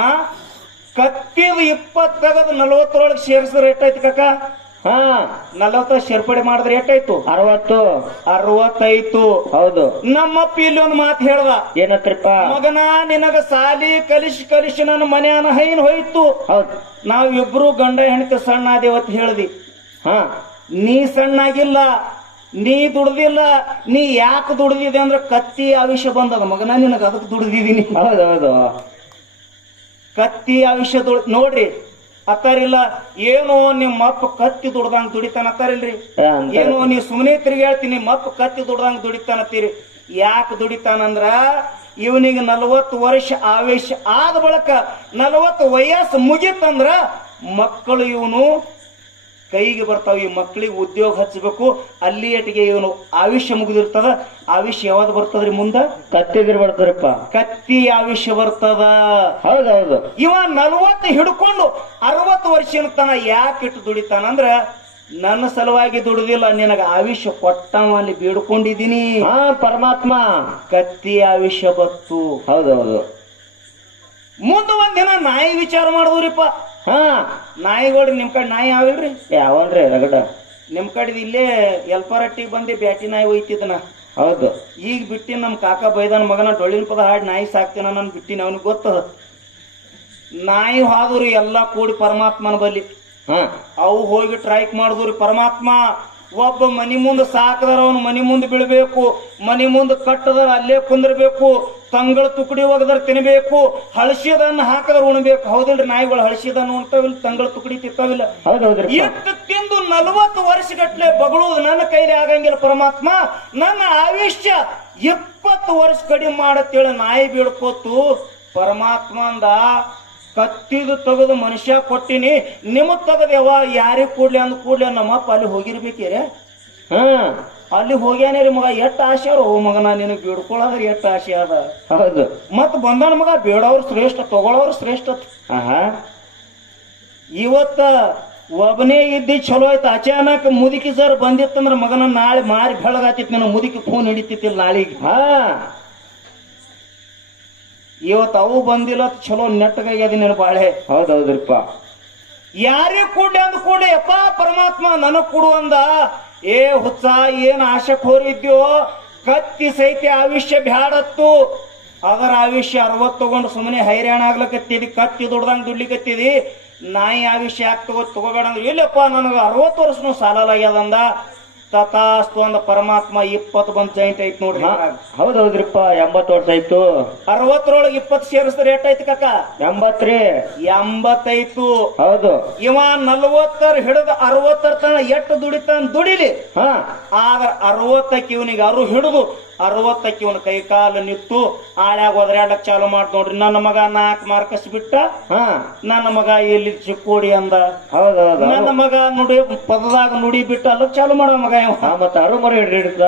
ಕತ್ತಿದ 20 ತಗದ್ 40 ಸೇರಿಸಿದ್ರೆ ಎಷ್ಟಾಯ್ತು ಕಾಕ? 40 ಸೇರ್ಪಡೆ ಮಾಡಿದ್ರೆ ಎಷ್ಟಾಯ್ತು? 60. 65. ಹೌದು. ನಮ್ಮಪ್ಪ ಇಲ್ಲಿ ಒಂದು ಮಾತು ಹೇಳ್ದ, ಏನತ್ರಪ್ಪ? ಮಗನ ನಿನಗ ಸಾಲಿ ಕಲಿಸಿ ನನ್ನ ಮನ್ಯಾನ ಹೈನ್ ಹೋಯ್ತು. ಹೌದು. ನಾವಿಬ್ರು ಗಂಡ ಹೆಂಡತಿ ಸಣ್ಣ ಆದೇವತ್ ಹೇಳ್ದಿ. ನೀ ಸಣ್ಣಾಗಿಲ್ಲ, ನೀ ದುಡ್ದಿಲ್ಲ, ನೀ ಯಾಕೆ ದುಡ್ದಿದೆ ಅಂದ್ರೆ ಕತ್ತಿ ಆವಿಷ್ಯ ಬಂದದ ಮಗನ ನಿನಗ, ಅದಕ್ಕೆ ದುಡ್ದಿದೀನಿ. ಹೌದೌದು. ಕತ್ತಿ ಆವಿಷ್ಯ ನೋಡ್ರಿ ಅತ್ತಾರಿಲ್ಲ. ಏನೋ ನಿಮ್ಮ ಅಪ್ಪ ಕತ್ತಿ ದುಡ್ದಂಗ್ ದುಡಿತಾನ ಅತ್ತಾರಿಲ್ರಿ. ಏನೋ ನೀ ಸುಮ್ಮನೆ ತಿರುಗಾಡ್ತೀನಿ, ನಿಮ್ಮ ಅಪ್ಪ ಕತ್ತಿ ದುಡ್ದಂಗ್ ದುಡಿತಾನತ್ತೀರಿ. ಯಾಕೆ ದುಡಿತಾನಂದ್ರ ಇವನಿಗೆ 40 ವರ್ಷ ಆವೇಶ ಆದ ಬಳಕ 40 ವಯಸ್ಸು ಮುಗಿತಂದ್ರ ಮಕ್ಕಳು ಇವನು ಕೈಗೆ ಬರ್ತಾವ. ಈ ಮಕ್ಕಳಿಗೆ ಉದ್ಯೋಗ ಹಚ್ಚಬೇಕು, ಅಲ್ಲಿ ಏಟಿಗೆ ಇವನು ಆಯುಷ್ಯ ಮುಗಿದಿರ್ತದ. ಆಯುಷ್ಯ ಯಾವ್ದು ಬರ್ತದ್ರಿ ಮುಂದ? ಕತ್ತಿದ್ರು ಬರ್ತದ್ರಪ್ಪ. ಕತ್ತಿ ಆಯುಷ್ಯ ಬರ್ತದ. ಹೌದೌದು. ಇವ 40 ಹಿಡ್ಕೊಂಡು 60 ವರ್ಷನ ತನ ಯಾಕೆ ಇಟ್ಟು ದುಡಿತಾನಂದ್ರ ನನ್ನ ಸಲುವಾಗಿ ದುಡಿದಿಲ್ಲ, ನಿನಗ ಆಯುಷ್ಯ ಕೊಟ್ಟವ ಅಲ್ಲಿ ಬೇಡ್ಕೊಂಡಿದ್ದೀನಿ. ಪರಮಾತ್ಮ ಕತ್ತಿ ಆಯುಷ್ಯ ಬತ್ತು. ಹೌದೌದು. ಮುಂದ ಒಂದಿನ ನಾಯಿ ವಿಚಾರ ಮಾಡಿದ್ರಿಪ್ಪ. ನಾಯಿಗಳು ನಿಮ್ ಕಡೆ ನಾಯಿ ಯಾವಿಲ್ರಿ? ಯಾವನ್ರಿ ರಗಡ? ನಿಮ್ ಕಡೆ ಇಲ್ಲೇ ಎಲ್ಪಾರಟ್ಟಿಗೆ ಬಂದಿ ಬ್ಯಾಟಿ ನಾಯಿ ಒಯ್ತಿದ್ದನ. ಹೌದು. ಈಗ ಬಿಟ್ಟಿನ ನಮ್ ಕಾಕ ಬೈದನ ಮಗನ ಡೊಳ್ಳಿನ ಪದ ಹಾಡಿ ನಾಯಿ ಸಾಕ್ತೀನ ನನ್ ಬಿಟ್ಟಿನ, ಅವನಿಗೆ ಗೊತ್ತದ. ನಾಯಿ ಹಾದ್ರಿ ಎಲ್ಲಾ ಕೂಡಿ ಪರಮಾತ್ಮನ ಬಲ್ಲಿ. ಅವು ಹೋಗಿ ಟ್ರೈಕ್ ಮಾಡಿದ್ರಿ. ಪರಮಾತ್ಮ ಒಬ್ಬ ಮನಿ ಮುಂದೆ ಸಾಕದಾರ ಅವನು ಮನಿ ಮುಂದೆ ಬೀಳ್ಬೇಕು, ಮನಿ ಮುಂದೆ ಕಟ್ಟದಾರ ಅಲ್ಲೇ ಕುಂದಿರ್ಬೇಕು, ತಂಗಳ ತುಕಡಿ ಒಗದರ ತಿನ್ಬೇಕು, ಹಳಸಿದನ್ನ ಹಾಕದ್ರ ಉಣ್ಬೇಕು. ಹೌದಿಲ್ರಿ? ನಾಯಿಗಳು ಹಳಸಿದನ್ನ ಉಣ್ತಾವಿಲ್ಲ, ತಂಗಳ ತುಕಡಿ ತಿಂತಾವಿಲ್ಲ. ಎಷ್ಟು ತಿಂದು 40 ವರ್ಷಗಟ್ಲೆ ಬಗಳುದು ನನ್ನ ಕೈಲಿ ಆಗಂಗಿಲ್ಲ. ಪರಮಾತ್ಮ ನನ್ನ ಆಯುಷ್ಯ 20 ವರ್ಷ ಕಡಿಮೆ ಮಾಡತ್ತೇಳಿ ನಾಯಿ ಬೀಳ್ಕೋತು. ಪರಮಾತ್ಮ ಅಂದ, ಕತ್ತಿದು ತೆಗೆದು ಮನುಷ್ಯ ಕೊಟ್ಟಿನಿ, ನಿಮಗ್ ತೆಗದ ಯಾವ ಯಾರಿಗ್ ಕೂಡ್ಲಿ ಅಂದ್ ಕೂಡ್ಲಿ ನಮ್ಮಪ್ಪ ಅಲ್ಲಿ ಹೋಗಿರ್ಬೇಕೇರೆ. ಅಲ್ಲಿ ಹೋಗ್ಯಾನೇ ರೀ ಮಗ. ಎಷ್ಟ್ ಆಸೆ ಅವ್ರು ಮಗನ ನಿನಗ್ ಬಿಡ್ಕೊಳ್ಳೋದ್ರ ಎಷ್ಟ್ ಆಸೆ ಅದ. ಹೌದು. ಮತ್ ಬಂದನ ಮಗ, ಬೇಡವ್ರು ಶ್ರೇಷ್ಠ, ತಗೊಳವ್ರು ಶ್ರೇಷ್ಠ. ಇವತ್ತ ಒಬ್ಬನೇ ಇದ್ದಿ ಚಲೋ ಆಯ್ತು. ಅಚಾನಕ್ ಮುದುಕಿ ಸರ್ ಬಂದಿತ್ತಂದ್ರ ಮಗನ ನಾಳೆ ಮಾರಿ ಬೆಳಗಾತಿತ್, ನಿನ್ನ ಮುದುಕಿ ಫೋನ್ ಹಿಡಿತಿತ್ತಿಲ್ಲ ನಾಳಿಗೆ. ಇವತ್ತು ಅವು ಬಂದಿಲ್ಲ, ಚಲೋ ನೆಟ್ಟಗಾಗ್ಯದ ನಿನ್ನ ಬಾಳೆ. ಹೌದೌದ್ರಿಪ್ಪ. ಯಾರೇ ಕೂಡ್ಲಿ ಅಂದ್ ಕೂಡಿ ಅಪ್ಪ ಪರಮಾತ್ಮ ನನಗ್ ಕೊಡು ಅಂದ. ಏ ಹುಚ್ಚ, ಏನ್ ಆಶೆ ಹೋರಿದ್ಯೋ, ಕತ್ತಿ ಸೈತಿ ಆಯುಷ್ಯ ಬ್ಯಾಡತ್ತು. ಅದರ ಆಯುಷ್ಯ 60 ತಗೊಂಡು ಸುಮ್ಮನೆ ಹೈರಾಣ ಆಗ್ಲಕತ್ತಿದಿ, ಕತ್ತಿ ದುಡ್ದಂಗ್ ದುಡ್ಲಿಕತ್ತಿದಿ. ನಾಯಿ ಆಯುಷ್ಯ ಯಾಕೆ ತಗೋಬೇಡ ಅಂದ್ರೆ ಇಲ್ಲಪ್ಪ ನನಗ 60 ವರ್ಷನೂ ಸಾಲಾಗ್ಯದಂದ. ತಥಾಸ್ತು ಅಂದ ಪರಮಾತ್ಮ. 20 ಬಂದ್ ಜಾಯಿಂಟ್ ಐತ್ ನೋಡ್ರಿ. ಹೌದೌದ್ರಿಪ್ಪ. 80 ವರ್ಷ ಆಯ್ತು. 60ರೊಳಗೆ 20 ಸೇರಿಸಿದ್ರೆ ಎಷ್ಟಾಯ್ತು ಕಾಕ? 80 ರೀ. 85. ಹೌದು. ಇವ 40 ಹಿಡಿದು 60 ತನ ಎಷ್ಟು ದುಡಿತಾನ ದುಡಿಲಿ. ಆಗ 60ಕ್ಕೆ ಇವನಿಗೆ ಅರು ಹಿಡಿದು 60ಕ್ಕೆ ಇವನ ಕೈ ಕಾಲು ನಿತ್ತು ಆಳ್ಯಾಗ ಒದರಾಡಕ್ ಚಾಲು ಮಾಡ್ ನೋಡ್ರಿ. ನನ್ನ ಮಗ 4 ಮಾರ್ಕಸ್ ಬಿಟ್ಟ, ನನ್ನ ಮಗ ಇಲ್ಲಿ ಚಿಕ್ಕೋಡಿ ಅಂದ. ಹೌದೌದು. ನನ್ನ ಮಗ ನುಡಿ ಪದದಾಗ ನುಡಿ ಬಿಟ್ಟ ಅಲ್ಲಕ್ ಚಾಲು ಮಾಡ ಮಗ ಮತ್ತ ಅರು ಮರ ಹಿಡಿದ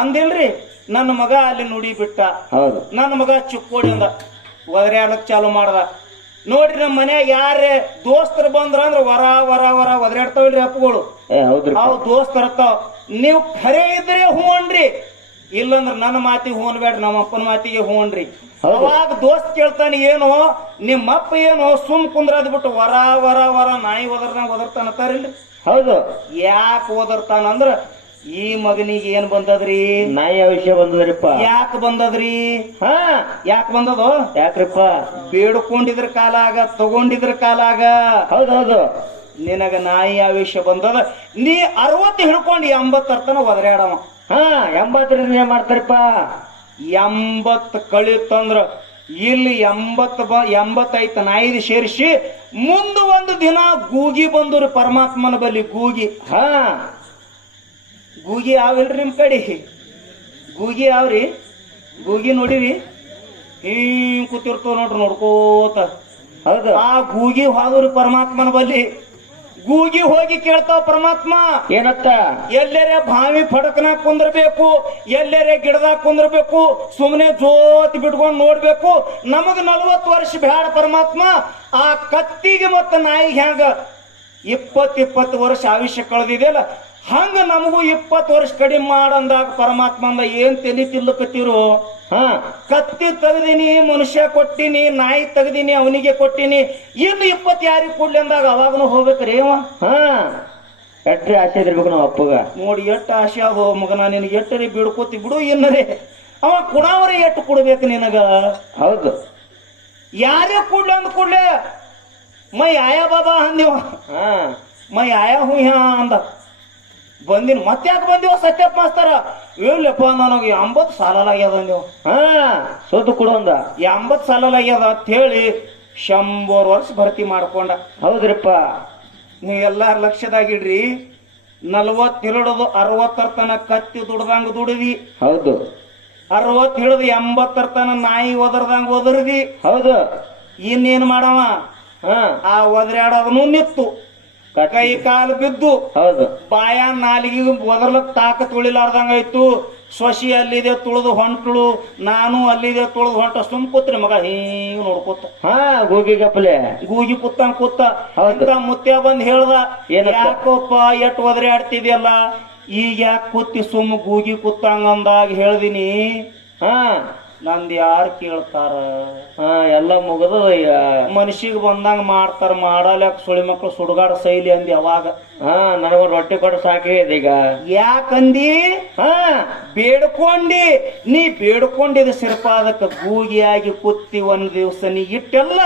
ಅಂದಿಲ್ರಿ. ನನ್ನ ಮಗ ಅಲ್ಲಿ ನುಡಿ ಬಿಟ್ಟ. ಹೌದು. ನನ್ನ ಮಗ ಚಿಕ್ಕೋಡಿ ಅಂದ, ಒದರಾಡಕ್ ಚಾಲು ಮಾಡ್ದ. ನೋಡ್ರಿ ನಮ್ಮ ಮನ್ಯಾಗ ಯಾರೇ ದೋಸ್ತರು ಬಂದ್ರ ಅಂದ್ರ ವರ ವರ ವರ ಒದರಾಡ್ತಾವಿಲ್ರಿ ಅಪ್ಪಗಳು. ಅವ್ ದೋಸ್ತರ್ ಇರ್ತಾವ. ನೀವು ಖರೆ ಇದ್ರೆ ಹೂ ಅನ್ರಿ, ಇಲ್ಲಂದ್ರ ನನ್ನ ಮಾತಿಗೆ ಹೂ ಅನ್ಬೇಡ್ರಿ, ನಮ್ಮ ಅಪ್ಪನ ಮಾತಿಗೆ ಹೂ ಅನ್ರಿ. ಅವಾಗ ದೋಸ್ತ್ ಕೇಳ್ತಾನೆ, ಏನೋ ನಿಮ್ಮಪ್ಪ ಏನೋ ಸುಮ್ ಕುಂದ್ರದ್ ಬಿಟ್ಟು ವರ ವರ ವರ ನಾಯಿ ಒದರ್ತಾನತ್ತಾರಿಲ್ರಿ. ಹೌದು. ಯಾಕೆ ಒದರ್ತಾನಂದ್ರ ಈ ಮಗನಿಗೆ ಏನ್ ಬಂದದ್ರಿ? ನಾಯಿ ಆಯುಷ್ಯ ಬಂದದ್ರಿಪ್ಪ. ಯಾಕೆ ಬಂದದ್ರಿ? ಯಾಕೆ ಬಂದದು? ಯಾಕ್ರಿಪ್ಪ? ಬೇಡ್ಕೊಂಡಿದ್ರ ಕಾಲಾಗ, ತಗೊಂಡಿದ್ರ ಕಾಲಾಗ. ಹೌದೌದು. ನಿನಗ ನಾಯಿ ಆಯುಷ್ಯ ಬಂದದ. ನೀ 60 ಹಿಡ್ಕೊಂಡು 80 ತನ ಒದರಾಡವ. 80 ಏನ್ ಮಾಡ್ತಾರಪ್ಪ? 80 ಕಳಿತಂದ್ರ ಇಲ್ಲಿ 85 ನಾಯಿದು ಸೇರಿಸಿ ಮುಂದ ಒಂದು ದಿನ ಗೂಗಿ ಬಂದ್ರಿ ಪರಮಾತ್ಮನ ಬಲ್ಲಿ. ಗೂಗಿ ಗೂಗಿ ಯಾವಿಲ್ರಿ ನಿಮ್ ಕಡೆ? ಗೂಗಿ ಯಾವ್ರಿ ಗೂಗಿ ನೋಡಿರಿ ಕೂತಿರ್ತಾವ ನೋಡ್ರಿ ನೋಡ್ಕೋತ. ಹೌದು. ಆ ಗೂಗಿ ಹೋದ್ರಿ ಪರಮಾತ್ಮನ ಬಲ್ಲಿ. ಗೂಗಿ ಹೋಗಿ ಕೇಳ್ತಾವ ಪರಮಾತ್ಮ ಏನತ್ತ? ಎಲ್ಲೆರೆ ಬಾವಿ ಫಡಕನಾಗ ಕುಂದ್ರಬೇಕು, ಎಲ್ಲೆರೆ ಗಿಡದಾಗ ಕುಂದ್ರಬೇಕು, ಸುಮ್ಮನೆ ಜೋತ್ ಬಿಟ್ಕೊಂಡು ನೋಡ್ಬೇಕು. ನಮಗ 40 ವರ್ಷ ಬ್ಯಾಡ ಪರಮಾತ್ಮ. ಆ ಕತ್ತಿಗೆ ಮತ್ತ ನಾಯಿಗೆ ಹ್ಯಾಂಗ 20 ವರ್ಷ ಆಯುಷ್ಯ ಕಳೆದಿದೆಯಲ್ಲ, ಹಂಗ ನಮಗೂ 20 ವರ್ಷ ಕಡಿಮೆ ಮಾಡಂದಾಗ ಪರಮಾತ್ಮ ಅಂದ ಏನ್ ತಲಿ ತಿಲ್ಲಕತ್ತೀರು? ಕತ್ತಿ ತೆಗ್ದಿನಿ, ಮನುಷ್ಯ ಕೊಟ್ಟಿನಿ, ನಾಯಿ ತೆಗ್ದಿನಿ, ಅವನಿಗೆ ಕೊಟ್ಟಿನಿ, ಇನ್ನು 20 ಯಾರಿಗೆ ಕೊಡ್ಲಿ ಅಂದಾಗ ಅವಾಗನು ಹೋಗ್ಬೇಕ್ರಿ ಅವ. ಎಟ್ರಿ ಆಸೆ ಇರ್ಬೇಕು ನಮ್ಮ ಅಪ್ಪಗ. ನೋಡಿ ಎಟ್ಟು ಆಸೆ ಆಗೋ ಮಗನ, ನಿನಗೆ ಎಟ್ಟರಿ ಬಿಡ್ಕೋತಿ ಬಿಡು. ಇನ್ನರೇ ಅವ ಕುಣಾವರಿ ಎಟ್ಟು ಕೊಡ್ಬೇಕು ನಿನಗ. ಹೌದು. ಯಾರೇ ಕೊಡ್ಲಿ ಅಂದ ಕೂಡ್ಲೆ ಮೈ ಆಯಾ ಬಾಬಾ ಅಂದಿವ. ಮೈ ಆಯಾ ಹುಯ್ಯ ಅಂದ. ಬಂದಿನ ಮತ್ತ್ಯಾಕೆ ಬಂದಿವ ಸತ್ಯಪ್ಪ ಮಾಸ್ತರ? ಇಲ್ಲಪ್ಪ ನನಗೆ 80 ಸಾಲಾಗ್ಯದ ಅಂದೇವ. ಸೋತು ಕೊಡೋಂದ 80 ಸಾಲಾಗ್ಯದ ಅಂತ ಹೇಳಿ 100 ವರ್ಷ ಭರ್ತಿ ಮಾಡ್ಕೊಂಡ. ಹೌದ್ರಿಪ್ಪ. ನೀವೆಲ್ಲಾರ ಲಕ್ಷ್ಯದಾಗಿಡ್ರಿ. 40 ಹಿಡಿದು 60 ತನ ಕತ್ತಿ ದುಡ್ದಂಗ ದುಡಿದಿ. ಹೌದು. 60 ಹಿಡಿದು 80 ತನ ನಾಯಿ ಒದರ್ದಂಗ ಒದರ್ದಿ. ಹೌದು. ಇನ್ನೇನ್ ಮಾಡವ? ಆ ಒದರಾಡೋದನು ನಿತ್ತು, ಕೈ ಕಾಲು ಬಿದ್ದು, ಹೌದು, ಬಾಯ ನಾಲಿಗೆ ಒದರ್ಲಕ್ ತಾಕತ್ ಉಳಿಲಾರ್ದಂಗ ಆಯ್ತು. ಸೊಸಿ ಅಲ್ಲಿದೆ ತುಳಿದು ಹೊಂಟಳು, ನಾನು ಅಲ್ಲಿದೆ ತುಳಿದು ಹೊಂಟ. ಸುಮ್ ಕೂತ್ರಿ ಮಗ ಹಿಂಗ ನೋಡ್ಕೊತ. ಗೂಗಿ ಗಪ್ಪಲೆ ಗೂಗಿ ಕೂತಂಗ್ ಕೂತ. ಹೌದು. ಮುತ್ಯ ಬಂದ್ ಹೇಳ್ದ, ಏನಂತ? ಯಾಕೋಪ್ಪ ಎಟ್ ಒದರಿ ಆಡ್ತಿದ್ಯಲ್ಲ, ಈಗ ಯಾಕೆ ಕೂತಿ ಸುಮ್ಮ ಗೂಗಿ ಕೂತಂಗ ಅಂದಾಗ ಹೇಳ್ದಿನಿ, ನಂದ್ ಯಾರು ಕೇಳ್ತಾರ? ಎಲ್ಲ ಮುಗದ ಮನುಷ್ಯಗ್ ಬಂದಂಗ ಮಾಡ್ತಾರ, ಮಾಡಲ್ಯಾಕ ಸುಳಿ ಮಕ್ಳು ಸುಡುಗಾಡ ಶೈಲಿ ಅಂದಿ ಅವಾಗ. ನನಗೊಂದು ರೊಟ್ಟಿ ಕೊಟ್ಟು ಸಾಕಿದೆ ಈಗ. ಯಾಕಂದಿ? ಬೇಡ್ಕೊಂಡಿ. ನೀ ಬೇಡ್ಕೊಂಡಿದ ಸಿರಪಾದಕ್ಕ ಗೂಗಿಯಾಗಿ ಕುತ್ತಿ ಒಂದ್ ದಿವ್ಸ ನೀ ಇಟ್ಟೆಲ್ಲ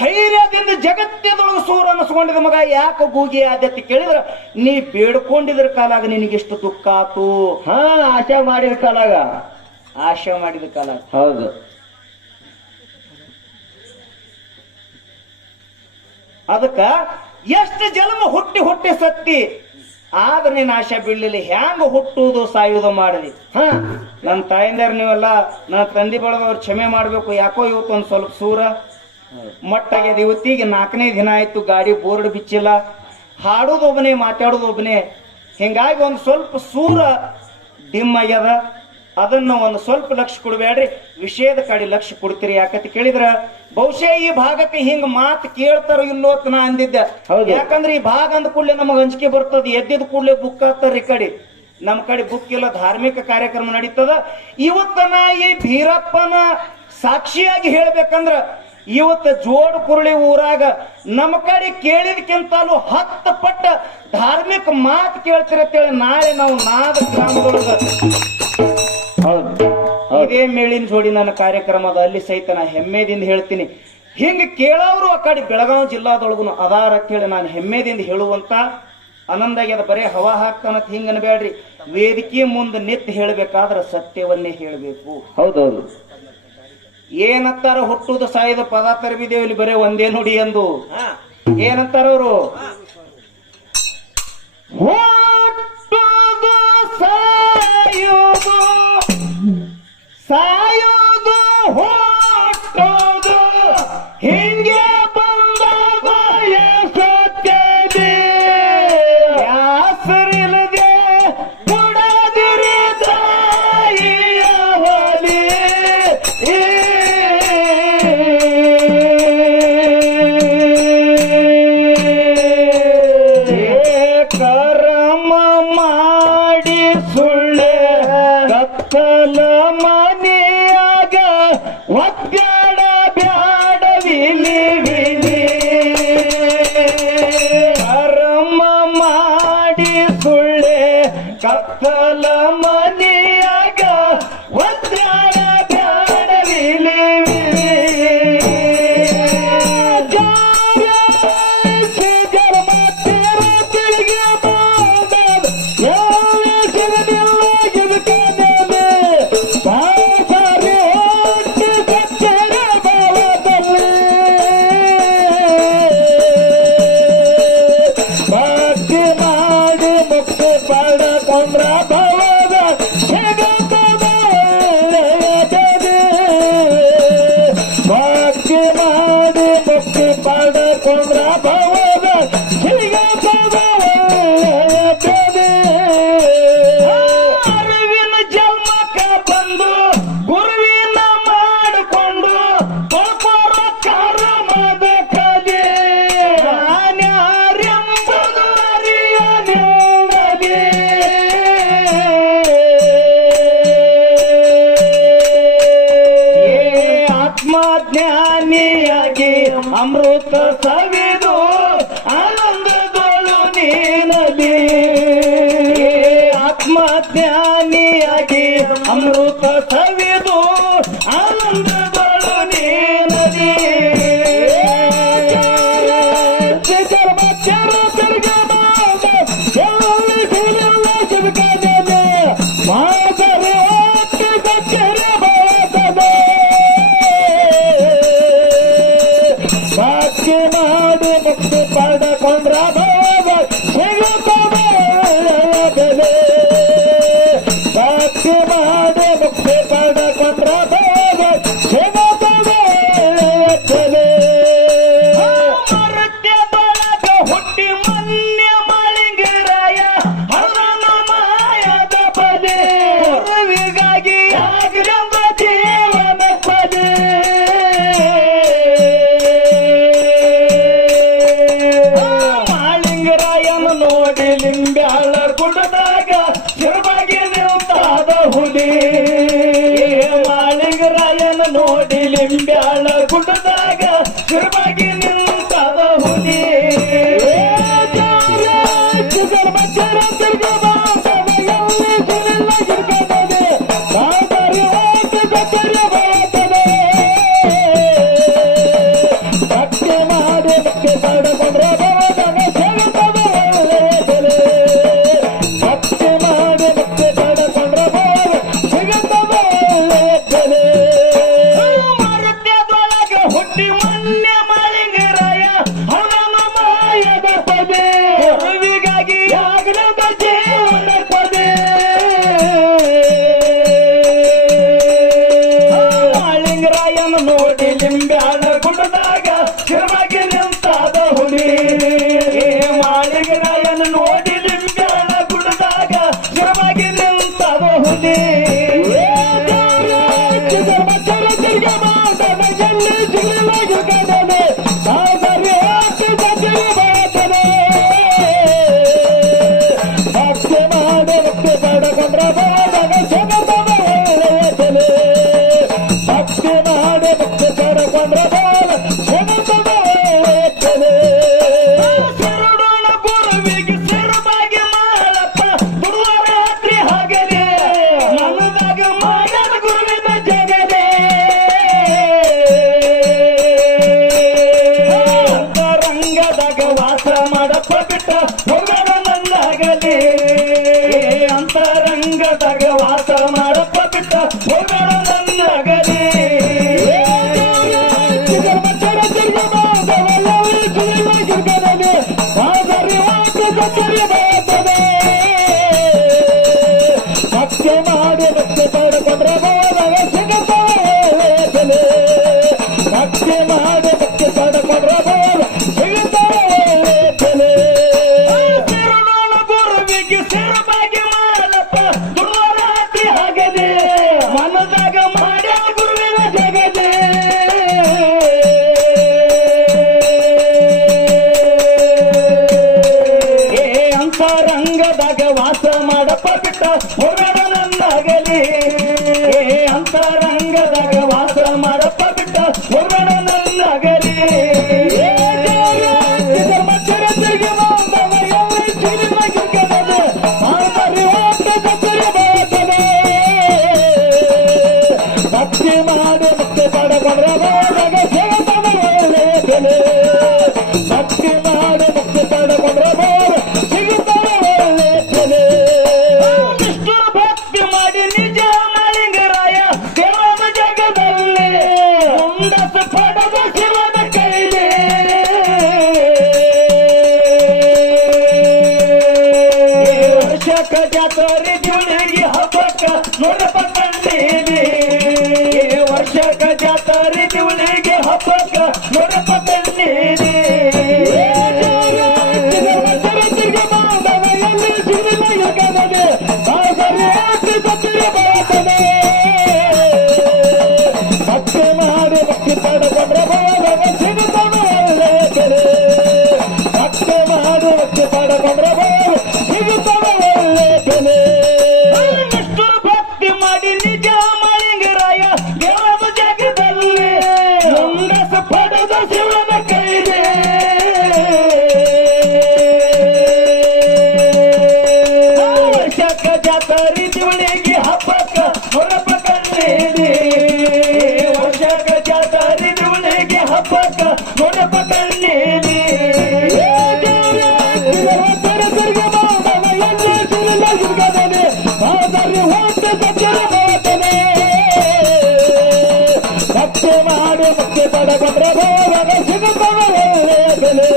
ಧೈರ್ಯದಿಂದ ಜಗತ್ತದೊಳಗೆ ಸೂರ ಅನಿಸ್ಕೊಂಡಿದ ಮಗ. ಯಾಕ ಗೂಗಿ ಆದ್ಯತೆ ಕೇಳಿದ್ರ ನೀ ಬೇಡ್ಕೊಂಡಿದ್ರ ಕಾಲಾಗ ನಿನಗಿಷ್ಟು ದುಃಖ ಆತು. ಆಶೆ ಮಾಡಿದ ಕಾಲಾಗ, ಆಶೆ ಮಾಡಿದ ಕಾಲಾಗ. ಹೌದು. ಅದಕ್ಕ ಎಷ್ಟು ಜನ್ಮ ಹುಟ್ಟಿ ಹುಟ್ಟಿ ಸತ್ತಿ ಆದ್ರೆ ನೀನ್ ಆಶೆ ಬೀಳಲಿಲ್ಲ. ಹ್ಯಾಂಗ ಹುಟ್ಟುವುದು ಸಾಯುವುದು ಮಾಡಿದಿ. ನನ್ನ ತಾಯಿಂದಾರ ನೀವೆಲ್ಲ ನನ್ನ ತಂದೆ ಬೆಳೆದವ್ರು ಕ್ಷಮೆ ಮಾಡ್ಬೇಕು. ಯಾಕೋ ಇವತ್ತು ಒಂದ್ ಸ್ವಲ್ಪ ಸೂರ ಮಟ್ಟಾಗ್ಯದ. ಇವತ್ತಿಗೆ 4ನೇ ದಿನ ಆಯ್ತು, ಗಾಡಿ ಬೋರ್ಡ್ ಬಿಚ್ಚಿಲ್ಲ, ಹಾಡೋದು ಒಬ್ಬನೇ, ಮಾತಾಡೋದು ಒಬ್ಬನೇ. ಹಿಂಗಾಗಿ ಒಂದ್ ಸ್ವಲ್ಪ ಸೂರ ಡಿಮ್ ಆಗ್ಯದ. ಅದನ್ನ ಒಂದು ಸ್ವಲ್ಪ ಲಕ್ಷ್ಯ ಕೊಡಬೇಡ್ರಿ, ವಿಷಯದ ಕಡೆ ಲಕ್ಷ್ಯ ಕೊಡ್ತೀರಿ. ಯಾಕಂತ ಕೇಳಿದ್ರ ಬಹುಶಃ ಈ ಭಾಗಕ್ಕೆ ಹಿಂಗ ಮಾತು ಕೇಳ್ತಾರೋ ಇಲ್ಲೋ ಅಂತ ನಾ ಅಂದಿದ್ದೆ. ಯಾಕಂದ್ರೆ ಈ ಭಾಗ ಅಂದ ಕೂಡಲೇ ನಮಗ ಅಂಜಿಕೆ ಬರ್ತದ. ಎದ್ದಿದ ಕೂಡಲೇ ಬುಕ್ ಆಗ್ತಾರ. ಈ ಕಡೆ ನಮ್ ಕಡೆ ಬುಕ್ ಇಲ್ಲ, ಧಾರ್ಮಿಕ ಕಾರ್ಯಕ್ರಮ ನಡೀತದ. ಇವತ್ತ ನಾ ಈ ಭೀರಪ್ಪನ ಸಾಕ್ಷಿಯಾಗಿ ಹೇಳ್ಬೇಕಂದ್ರ, ಇವತ್ತ ಜೋಡ್ ಕುರುಳಿ ಊರಾಗ ನಮ್ಮ ಕಡೆ ಕೇಳಿದಕ್ಕಿಂತಲೂ 10 ಪಟ್ಟ ಧಾರ್ಮಿಕ ಮಾತು ಕೇಳ್ತಿರತ್ತೇಳಿ ನಾಳೆ ನಾವು ನಾದ ಗ್ರಾಮದೊಳಗ ಇದೇ ಮೇಳಿನ ಜೋಡಿ ನನ್ನ ಕಾರ್ಯಕ್ರಮದ ಅಲ್ಲಿ ಸಹಿತ ನಾ ಹೆಮ್ಮೆದಿಂದ ಹೇಳ್ತೀನಿ. ಹಿಂಗ ಕೇಳೋರು ಆ ಕಡೆ ಬೆಳಗಾವಿ ಜಿಲ್ಲಾದೊಳಗು ಅದಾರ ಅಂತ ಹೇಳಿ ನಾನು ಹೆಮ್ಮೆದಿಂದ ಹೇಳುವಂತ ಆನಂದ ಆಗ್ಯದ. ಬರೇ ಹವಾ ಹಾಕ್ತಾನತ್ ಹಿಂಗ ಅನ್ಬೇಡ್ರಿ. ವೇದಿಕೆ ಮುಂದೆ ನಿಂತು ಹೇಳ್ಬೇಕಾದ್ರ ಸತ್ಯವನ್ನೇ ಹೇಳ್ಬೇಕು. ಹೌದೌದು. ಏನಂತಾರ ಹುಟ್ಟುದು ಸಾಯದ ಪದ ತರಬಿದ್ದೇವೆ ಇಲ್ಲಿ ಬರೇ ಒಂದೇ ನುಡಿ ಎಂದು. ಏನಂತಾರ ಅವರು? ಹುಟ್ಟುದು ಸಾಯುವುದು, ಸಾಯುವುದು ಹುಟ್ಟುದು, ಹಿಂಗೆ ಬಂದಾಗ ಯಾಸರಿಲ್ಲದೆ ಕೊಡದಿರಿ ತಾಯಿಯ ಹೊಲಿ. ಕರ್ಮ ಮಾಡಿ ಸುಳ್ಳೆ ಕತ್ತಲ ಮನೆಯಾಗ ಭವದ ಸಿಗತದ ಬೆಲೆ. ಅರಿವಿನ ಜನ್ಮಕ್ಕ ಬಂದು ಗುರುವಿನ ಮಾಡಿಕೊಂಡು ಪಾಪರ ಕರ್ಮದ ಕಲೆ ನಾನ್ಯಾರೆಂಬುದು ಅರಿಯಲಿಲ್ಲದೆ. ಆತ್ಮಜ್ಞಾನಿಯಾಗಿ ಅಮೃತ ಸವಿದು ಆನಂದದೊಳು ನೀನಲಿ. ಆತ್ಮಜ್ಞಾನಿಯಾಗಿ ಅಮೃತ ಸವಿದು ಆನಂದದೊಳು ನೀನಲಿ. ಭಕ್ತಿ ಮಾಡಿ ಮುಕ್ತಿ ಪಡೆಕೊಂಡ್ರ ಭಾವ ಸಿಗುತ್ತದೆ ಬೆಲೆ. ಭಕ್ತಿ ಮಾಡಿ ಮುಕ್ತಿ ಪಡೆಕೊಂಡ್ರ ಭಾವ ಸಿಗುತ್ತದೆ ಬೆಲೆ. ಮರುತ್ಯದೊಳಗ ಹುಟ್ಟಿ ಮೊನ್ನೆ ಮಾಳಿಂಗರಾಯ ಹರನ ಮಾಯದ ಪದೇ ಗುರುವಿಗಾಗಿ ಆಗಲೆಂಬ ಜೀವನ ಪದೇ. ಮಾಳಿಂಗರಾಯನ ನೋಡಿ ಲಿಂಬ್ಯಾಳ ಗುಡ್ಡದಾಗ ಶಿರವಾಗಿ ನಿಂತಾದ ಹುಲಿ. ಮಾಳಿಂಗರಾಯನ ನೋಡಿ ಲಿಂಬ್ಯಾಳ ಗುಡ್ಡದಾಗ ಶಿರವಾಗಿ ನಿಂತಾದ ಹುಲಿ. ಭಕ್ತಿ ಮಾಡಿ ಭಕ್ತಿ ಪಡೆಕೊಂಡ್ರೆ ಭವದಾಗ ಸಿಗುತ್ತದೆ ಬೆಲೆ. ಭಕ್ತಿ ಮಾಡಿ ಭಕ್ತಿ ಪಡೆಕೊಂಡ್ರೆ ಭಾವ ಸಿಗುತ್ತದೆ ಬೆಲೆ. ಮರುತ್ಯದೊಳಗ ಹುಟ್ಟಿ ಮೊನ್ನೆ ಮಾಳಿಂಗರಾಯ ಹರನ ಮಾಯದ ಪದೇ ಗುರುವಿಗಾಗಿ ಆಗಲೆಂಬ ಜೀವನ ಪದೇ. ಮಾಳಿಂಗರಾಯನ ನೋಡಿ ಲಿಂಬ್ಯಾಳ ಗುಡ್ಡದಾಗ ಶಿರವಾಗಿ ನಿಂತಾದ ಹುಲಿ. ಮಾಳಿಂಗರಾಯನ ನೋಡಿ ಲಿಂಬ್ಯಾಳ ಗುಡ್ಡದಾಗ ಶಿರವಾಗಿ ನಿಂತಾದ ಹುಲಿ. ಭಕ್ತಿ ಮಾಡಿ ಭಕ್ತಿ ಪಡೆಕೊಂಡ್ರೆ ಭಾವದಾಗ ಸಿಗುತ್ತದೆ ಬೆಲೆ. ಭಕ್ತಿ ಮಾಡಿ ಭಕ್ತಿ ಪಡೆಕೊಂಡ್ರೆ ಭಾವ ಸಿಗುತ್ತದೆ ಬೆಲೆ. ಶರಣನ ಗುರುವಿಗೆ ಶಿರವಾಗಿ ಮಾಡಪ್ಪ ದುರ್ವ ರಾತ್ರಿ ಹಗಲೇ ಮನದಾಗ ಮಾಡದ ಗುರುವಿನ ಜಗದೇ. ಅಂತರಂಗದಾಗ ವಾಸ ಮಾಡಪ್ಪ ಬಿಟ್ಟ ಹೋಗದ ನನ್ನಗಲೇ. ಅಂತರಂಗದಾಗ ವಾಸ ಮಾಡಪ್ಪ ಬಿಟ್ಟ ಹೋಗದ ನನ್ನಗಲೇ. ಭಕ್ತಿ ಮಾಡಿ ಭಕ್ತಿ ಪಡೆಕೊಂಡ್ರೆ ಭಾವದಾಗ ಸಿಗುತ್ತದೆ ಬೆಲೆ. ಭಕ್ತಿ ಮಾಡಿ ಭಕ್ತಿ ಪಡೆಕೊಂಡ್ರೆ ಭಾವ ಸಿಗುತ್ತದೆ ಬೆಲೆ. ಶರಣನ ಗುರುವಿಗೆ ಶಿರವಾಗಿ ಮಾಡಪ್ಪ ದುರ್ವ ರಾತ್ರಿ ಹಗಲೇ ಮನದಾಗ ಮಾಡ್ಯ ಗುರುವಿನ ಜಗದೇ. ಅಂತರಂಗದಾಗ ವಾಸ ಮಾಡಪ್ಪ ಬಿಟ್ಟ ಹೋಗಣ ನನ್ನಗಲಿ. ಅಂತರಂಗದಾಗ ವಾಸ ಮಾಡಪ್ಪ ಬಿಟ್ಟ ಹೋಗಣ ನನ್ನಗಲಿ. ಭಕ್ತಿ ಮಾಡಿ ಭಕ್ತಿ ಪಡೆಕೊಂಡ್ರೆ ಭಾವದಾಗ ಸಿಗುತ್ತದೆ ಬೆಲೆ. ಭಕ್ತಿ ಮಾಡಿ ಭಕ್ತಿ ಪಡೆಕೊಂಡ್ರೆ ಭಾವ ಸಿಗುತ್ತದೆ ಬೆಲೆ. ಇಷ್ಟು ಭಕ್ತಿ ಮಾಡಿ ನಿಜ ಮಾಳಿಂಗರಾಯ ದೇವರ ಜಗದಲ್ಲಿ ಮುಂದಸ ಪಡೆದ ಶಿವನ ಕೈಲಿ. ವರ್ಷಕ ಜಾತ್ರೆ ಜುಳಿಗೆ ಹಬ್ಬಕ್ಕ ನೋಡಪ್ಪ ಕಣ್ಣೀರಿ. ವರ್ಷಕ ಜಾತ್ರೆ ಜುಳಿಗೆ ಹಬ್ಬಕ್ಕ ನೋಡಪ್ಪ ಕಣ್ಣೀರಿ. ಬೆಲೆ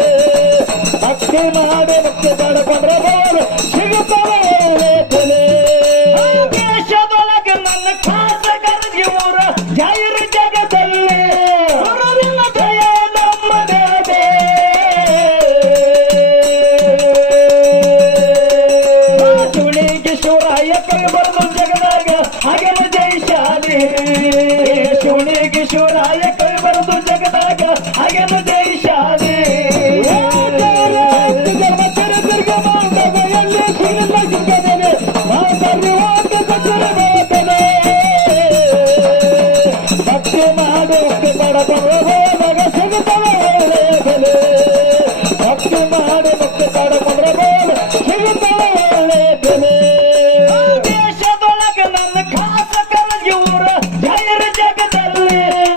ಭಕ್ತಿ ಮಾಡಿ ಮುಕ್ತಿ ಪಡ್ಕೊಂಡ್ರೆ ಬೋರ್ ಸಿಗುತ್ತವೆ ಒಳ್ಳೆ ಬೆಲೆ ದೇಶದೊಳಗೆ ನನ್ನ ಖಾಸಗರ ಜೀವರ ಜಾಹಿರು ಜಗದಲ್ಲಿ ಗುರುವಿನ ದಯ ನಮ್ಮದೇ ಶಿವನಿಗೆ ಶಿವರಾಯ ಕೈ ಬರೆದು ಜಗದಾಗ ಹಾಗೆಲ್ಲ ಜೈಶಾಲಿ ಶಿವನಿಗೆ ಶಿವರಾಯ ಕೈ ಬರೆದು ಜಗದಾಗ ಹಾಗೆಲ್ಲ ಜೈಶಾಲಿ ಭಕ್ತಿ ಮಾಡಿ ಪಡಕೊಂಡ್ರೆ